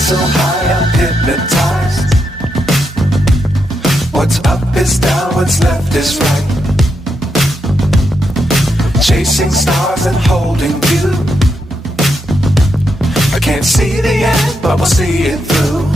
so high I'm hypnotized. What's up is down, what's left is right. Chasing stars and holding you. I can't see the end, but we'll see it through.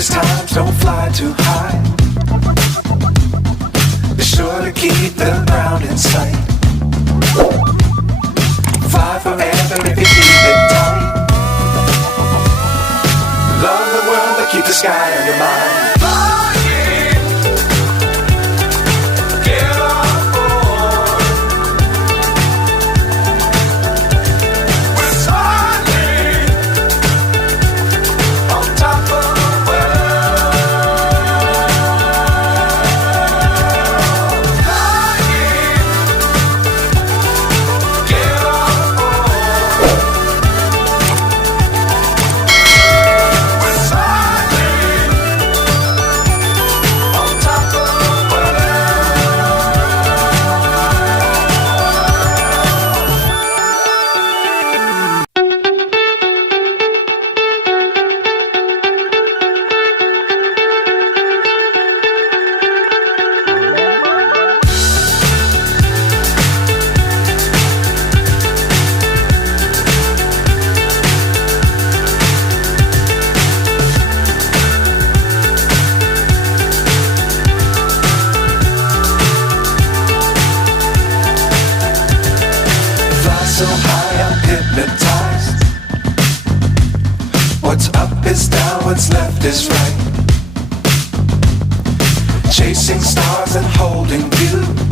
Times don't fly too high. Be sure to keep the ground in sight. Fly forever if you keep it tight. Love the world but keep the sky on your mind. So high I'm hypnotized. What's up is down, what's left is right. Chasing stars and holding you.